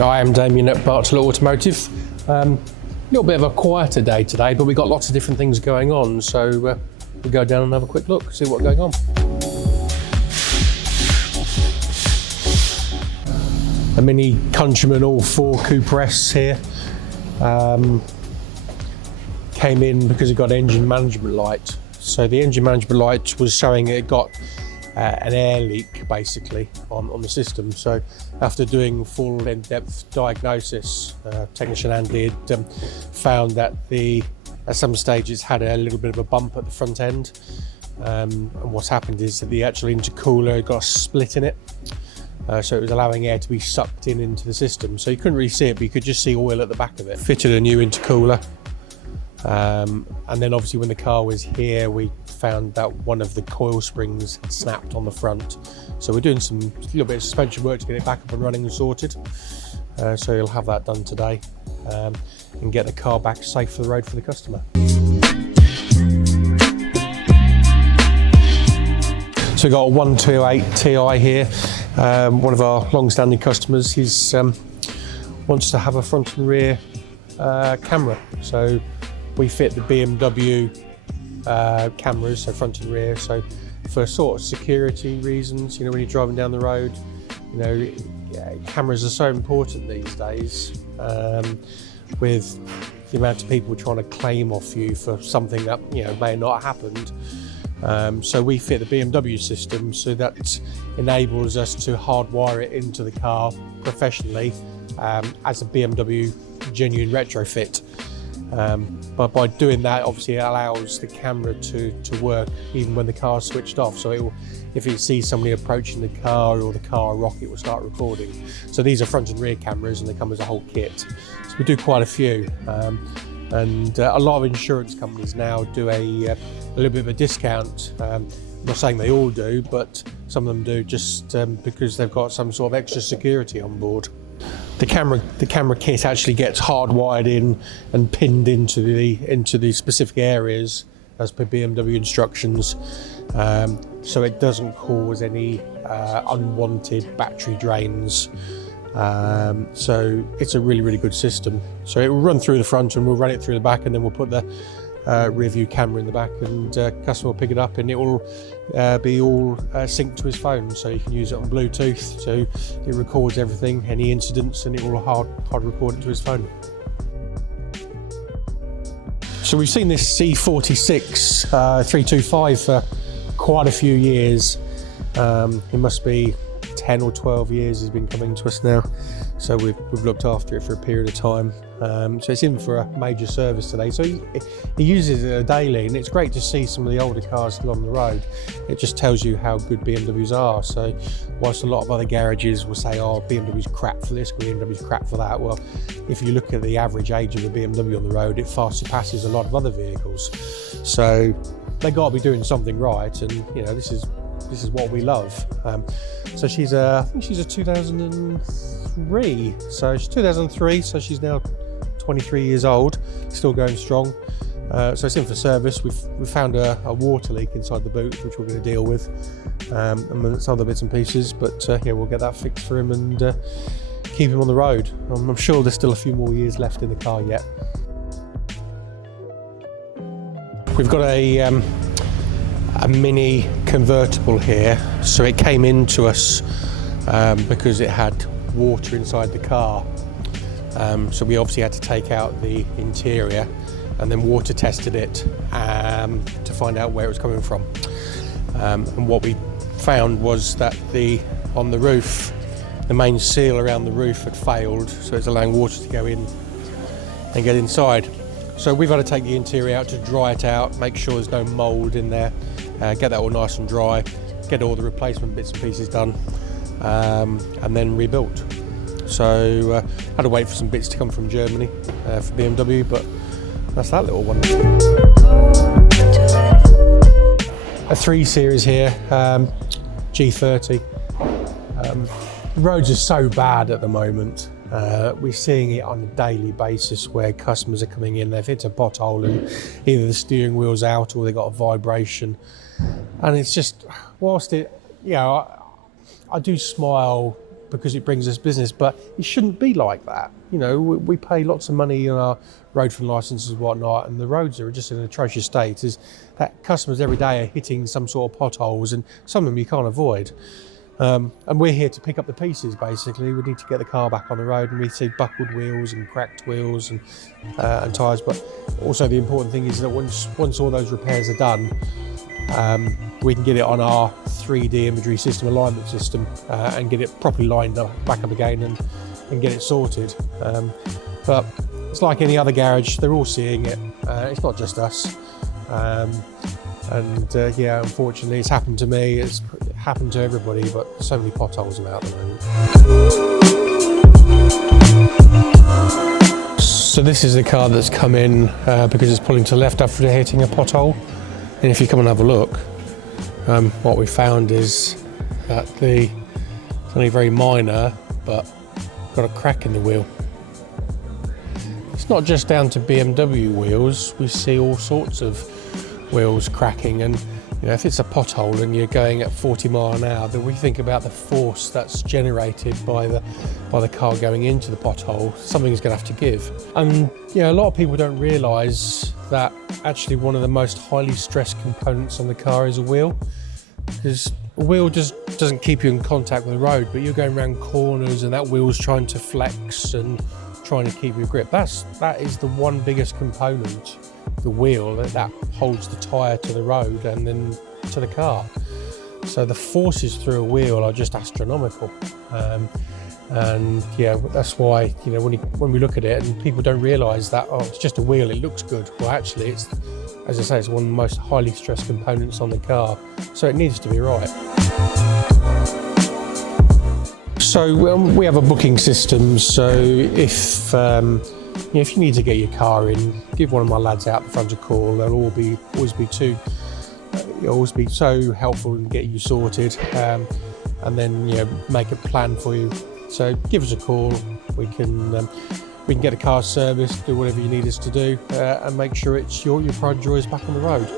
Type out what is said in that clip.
I am Damian at Bartlett Automotive. A little bit of a quieter day today, but we've got lots of different things going on, so we'll go down and have a quick look, see what's going on. A Mini Countryman all-4 Cooper S here. Came in because it got engine management light. So the engine management light was showing it got an air leak basically on the system. So after doing full in-depth diagnosis, technician Andy had found that at some stages had a little bit of a bump at the front end, and what's happened is that the actual intercooler got a split in it, so it was allowing air to be sucked into the system. So you couldn't really see it, but you could just see oil at the back of it. Fitted a new intercooler, and then obviously when the car was here we found that one of the coil springs had snapped on the front. So we're doing a little bit of suspension work to get it back up and running and sorted. So you'll have that done today, and get the car back safe for the road for the customer. So we've got a 128 Ti here, one of our long-standing customers. He wants to have a front and rear camera. So we fit the BMW cameras, so front and rear, so for sort of security reasons, when you're driving down the road, cameras are so important these days, with the amount of people trying to claim off you for something that may not have happened. So we fit the BMW system, so that enables us to hardwire it into the car professionally, as a BMW genuine retrofit. But by doing that, obviously it allows the camera to work even when the car's switched off. So if it sees somebody approaching the car or the car rock, it will start recording. So these are front and rear cameras, and they come as a whole kit. So we do quite a few, and a lot of insurance companies now do a little bit of a discount. I'm not saying they all do, but some of them do, just because they've got some sort of extra security on board. The camera kit actually gets hardwired in and pinned into the specific areas as per BMW instructions, so it doesn't cause any unwanted battery drains. So it's a really good system. So it will run through the front and we'll run it through the back, and then we'll put the rear view camera in the back, and customer will pick it up, and it will be all synced to his phone, so you can use it on Bluetooth. So it records everything, any incidents, and it will hard record it to his phone. So we've seen this C46 325 for quite a few years. It must be 10 or 12 years has been coming to us now, so we've looked after it for a period of time. So it's in for a major service today, so he uses it daily, and it's great to see some of the older cars still on the road. It just tells you how good BMWs are. So whilst a lot of other garages will say, oh, BMW's crap for this, BMW's crap for that, well, if you look at the average age of a BMW on the road, it far surpasses a lot of other vehicles. So they got to be doing something right, and this is what we love. So I think she's a 2003. So she's 2003, so she's now 23 years old, still going strong. So it's in for service. We've found a water leak inside the boot, which we're going to deal with, and some other bits and pieces. But we'll get that fixed for him and keep him on the road. I'm sure there's still a few more years left in the car yet. We've got a mini convertible here. So it came into us because it had water inside the car. So we obviously had to take out the interior and then water tested it to find out where it was coming from. And what we found was that on the roof, the main seal around the roof had failed, so it's allowing water to go in and get inside. So we've had to take the interior out to dry it out, make sure there's no mould in there, get that all nice and dry, get all the replacement bits and pieces done, and then rebuilt. So had to wait for some bits to come from Germany for BMW, but that's that little one. A 3 Series here, G30. The roads are so bad at the moment. We're seeing it on a daily basis where customers are coming in, they've hit a pothole and either the steering wheel's out or they've got a vibration. And it's just, whilst I do smile because it brings us business, but it shouldn't be like that. You know, we pay lots of money on our road fund licenses and whatnot, and the roads are just in an atrocious state. Is that customers every day are hitting some sort of potholes, and some of them you can't avoid. And we're here to pick up the pieces, basically. We need to get the car back on the road, and we see buckled wheels and cracked wheels and tyres. But also the important thing is that once all those repairs are done, we can get it on our 3D imagery system, alignment system, and get it properly lined up, back up again, and get it sorted. But it's like any other garage, they're all seeing it. It's not just us. Yeah, unfortunately, it's happened to me. It's happened to everybody, but so many potholes about at the moment. So this is the car that's come in because it's pulling to the left after hitting a pothole. And if you come and have a look, what we found is that it's only very minor, but got a crack in the wheel. It's not just down to BMW wheels. We see all sorts of wheels cracking, and you know, if it's a pothole and you're going at 40 miles an hour, then we think about the force that's generated by the car going into the pothole. Something's going to have to give. And you know, a lot of people don't realise that actually one of the most highly stressed components on the car is a wheel, because a wheel just doesn't keep you in contact with the road, but you're going around corners and that wheel's trying to flex and trying to keep your grip. That is the one biggest component, the wheel, that holds the tyre to the road and then to the car. So the forces through a wheel are just astronomical. And yeah, that's why, you know, when we look at it and people don't realise that, oh, it's just a wheel, it looks good. Well, actually, it's, as I say, it's one of the most highly stressed components on the car, so it needs to be right. So we have a booking system, so if you need to get your car in, give one of my lads out the front a call. They'll always be so helpful in getting you sorted, and then, you know, make a plan for you. So give us a call. We can get a car serviced, do whatever you need us to do, and make sure it's your pride and joy is back on the road.